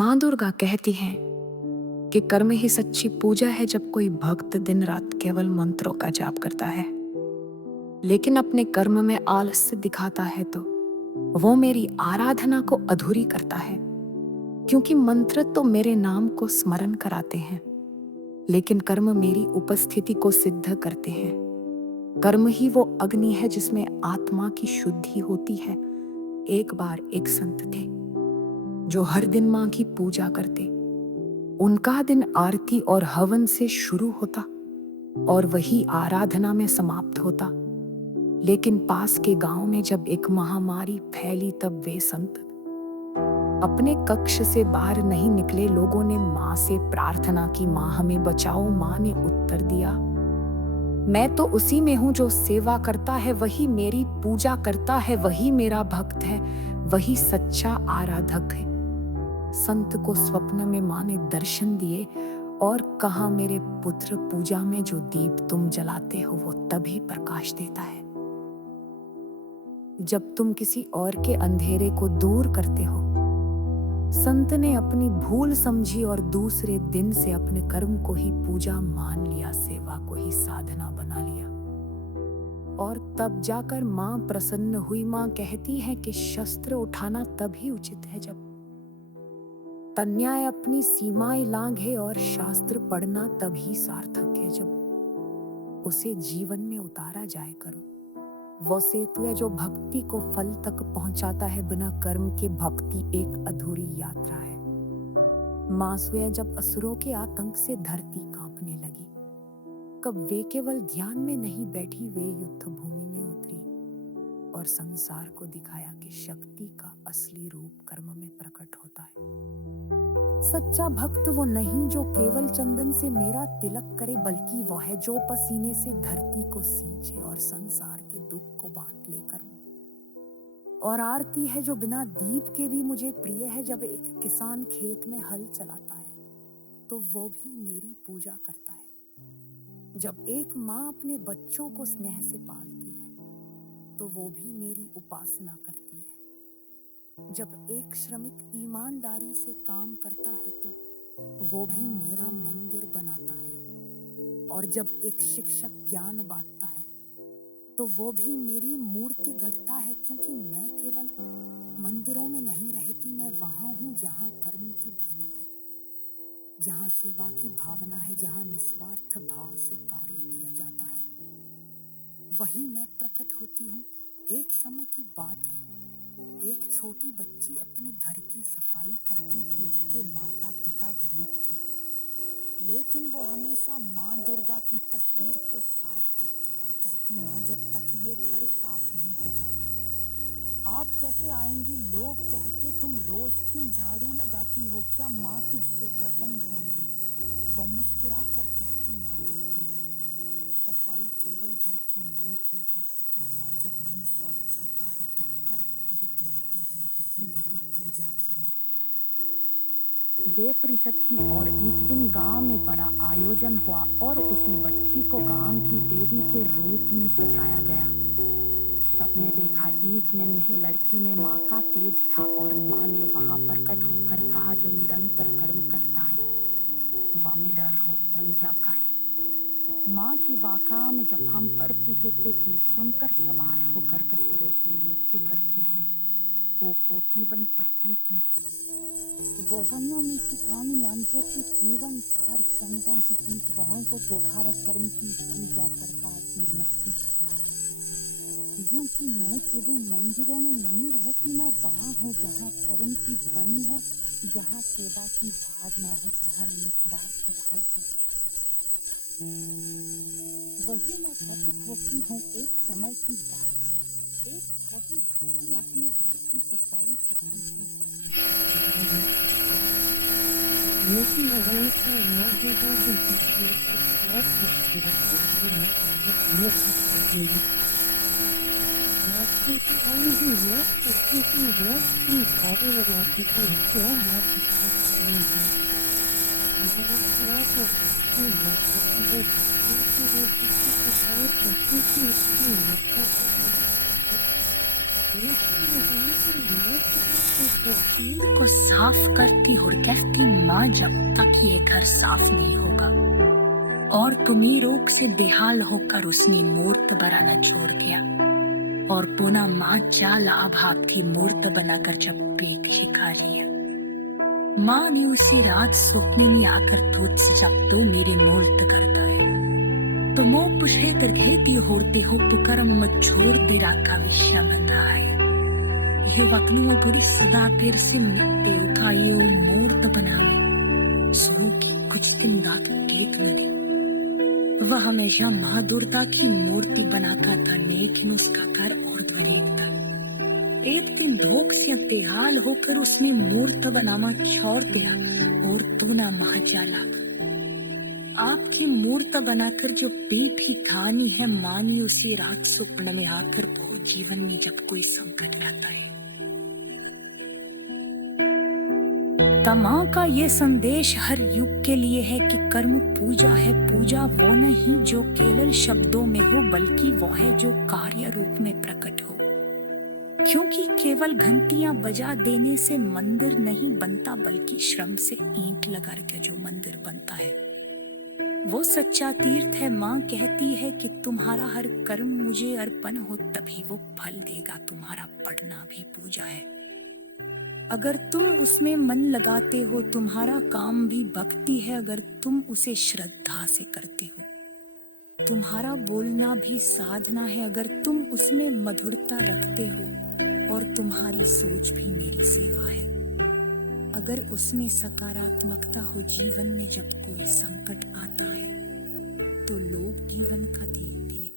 माँ दुर्गा कहती हैं कि कर्म ही सच्ची पूजा है। जब कोई भक्त दिन रात केवल मंत्रों का जाप करता है लेकिन अपने कर्म में आलस्य दिखाता है तो वो मेरी आराधना को अधूरी करता है। क्योंकि मंत्र तो मेरे नाम को स्मरण कराते हैं लेकिन कर्म मेरी उपस्थिति को सिद्ध करते हैं। कर्म ही वो अग्नि है जिसमें आत्मा की शुद्धि होती है। एक बार एक संत थे जो हर दिन माँ की पूजा करते। उनका दिन आरती और हवन से शुरू होता और वही आराधना में समाप्त होता। लेकिन पास के गांव में जब एक महामारी फैली तब वे संत अपने कक्ष से बाहर नहीं निकले। लोगों ने माँ से प्रार्थना की, माँ हमें बचाओ। माँ ने उत्तर दिया, मैं तो उसी में हूँ जो सेवा करता है, वही मेरी पूजा करता है, वही मेरा भक्त है, वही सच्चा आराधक है। संत को स्वप्न में माँ ने दर्शन दिए और कहा, मेरे पुत्र, पूजा में जो दीप तुम जलाते हो वो तभी प्रकाश देता है जब तुम किसी और के अंधेरे को दूर करते हो। संत ने अपनी भूल समझी और दूसरे दिन से अपने कर्म को ही पूजा मान लिया, सेवा को ही साधना बना लिया। और तब जाकर माँ प्रसन्न हुई। माँ कहती है कि शस्त्र उठाना तभी उचित है जब अन्याय अपनी सीमाएं लांघे और शास्त्र पढ़ना तभी सार्थक है जब उसे जीवन में उतारा जाए। करो वो सेतु है जो भक्ति को फल तक पहुंचाता है। बिना कर्म के भक्ति एक अधूरी यात्रा है। माँ स्वयं जब असुरों के आतंक से धरती कांपने लगी, कब वे केवल ध्यान में नहीं बैठी, वे युद्ध भूमि में उतरी और संसार को दिखाया कि शक्ति का असली रूप कर्म में प्रकट होता है। सच्चा भक्त वो नहीं जो केवल चंदन से मेरा तिलक करे, बल्कि वो है जो पसीने से धरती को सींचे और संसार के दुख को बांट ले कर्म। और आरती है जो बिना दीप के भी मुझे प्रिय है। जब एक किसान खेत में हल चलाता है तो वो भी मेरी पूजा करता है। जब एक माँ अपने बच्चों को स्नेह से पालती है तो वो भी मेरी उपासना करती है। जब एक श्रमिक ईमानदारी से काम करता है तो वो भी मेरा मंदिर बनाता है। और जब एक शिक्षक ज्ञान बांटता है तो वो भी मेरी मूर्ति गढ़ता है। क्योंकि मैं केवल मंदिरों में नहीं रहती, मैं वहां हूँ जहाँ कर्म की ध्वनि है, जहाँ सेवा की भावना है, जहाँ निस्वार्थ भाव से कार्य किया जाता है, वहीं मैं प्रकट होती हूँ। एक समय की बात है, एक छोटी बच्ची अपने घर की सफाई करती थी। उसके माता पिता गरीब थे लेकिन वो हमेशा माँ दुर्गा की तस्वीर को साफ करती और कहती, माँ जब तक ये घर साफ नहीं होगा आप कैसे आएंगी? लोग कहते तुम रोज क्यों झाड़ू लगाती हो, क्या माँ तुझसे प्रसन्न होंगी? वो मुस्कुरा कर कहती, माँ कहती है, सफाई केवल घर की मन की भी होती है और जब मन स्वच्छ होता है तो कर्म पवित्र होते हैं। यही मेरी पूजा कर माँ। देव परिषद थी और एक दिन गांव में बड़ा आयोजन हुआ और उसी बच्ची को गांव की देवी के रूप में सजाया गया। सबने देखा एक नन्ही लड़की में माँ का तेज था और माँ ने वहां प्रकट होकर कहा, जो निरंतर कर्म करता है वह मेरा रूप बन जाता है। माँ की वाका में जब हम पढ़ती है कि शंकर सवार होकर कसुरों से युक्ति करती है, वो पोथीबन प्रतीक नहीं, गोहनियों में किसानी अंशों की जीवन कार संबंध की वहां को दोबारा कर्म की पूजा करता थी मछली खाना। क्योंकि मैं केवल मंदिरों में नहीं रहती, मैं वहाँ हूँ जहाँ कर्म की ध्वनि है, जहाँ सेवा की भावना है, जहाँ निस्वार्थ भाव से वही मैं प्रकट होती हूँ। एक समय की बात है, एक छोटी बच्ची अपने घर की सफाई करती थी लेकिन तस्वीर को साफ करती और कहती माँ जब तक ये घर साफ नहीं होगा। और तुम्ही रोग से बेहाल होकर उसने मूर्त बनाना छोड़ दिया और पुनः माँ चाल आभाव की मूर्त बनाकर जब पेट खा लिया। माँ ने उसी रात स्वप्न में आकर तुझसे जब तो मेरी मूर्त करता है तो मो पुछे दरघेती होते हो पुकार मत छोड़ दे राका विषय बन रहा है। ये वतनों गुड़ी सदा फिर से मिलते उठाइए मूर्त बनावे सुनो की कुछ दिन रात केत नदी वह हमेशा माँ दुर्गा की मूर्ति बनाकर था लेकिन उसका घर और ध्वनि था। एक दिन धोख से बेहाल होकर उसने मूर्त बनाना छोड़ दिया और तो ना महाचाला आपकी मूर्त बनाकर जो भी कहानी है मानी उसी रात स्वप्न में आकर वो जीवन में जब कोई संकट आता है। तमा का ये संदेश हर युग के लिए है कि कर्म पूजा है। पूजा वो नहीं जो केवल शब्दों में हो बल्कि वो है जो कार्य रूप में प्रकट हो। क्योंकि केवल घंटियां बजा देने से मंदिर नहीं बनता बल्कि श्रम से ईंट लगा के जो मंदिर बनता है वो सच्चा तीर्थ है। माँ कहती है कि तुम्हारा हर कर्म मुझे अर्पण हो तभी वो फल देगा। तुम्हारा पढ़ना भी पूजा है अगर तुम उसमें मन लगाते हो। तुम्हारा काम भी भक्ति है अगर तुम उसे श्रद्धा से करते हो। तुम्हारा बोलना भी साधना है अगर तुम उसमें मधुरता रखते हो। और तुम्हारी सोच भी मेरी सेवा है अगर उसमें सकारात्मकता हो। जीवन में जब कोई संकट आता है तो लोग जीवन का दीप भी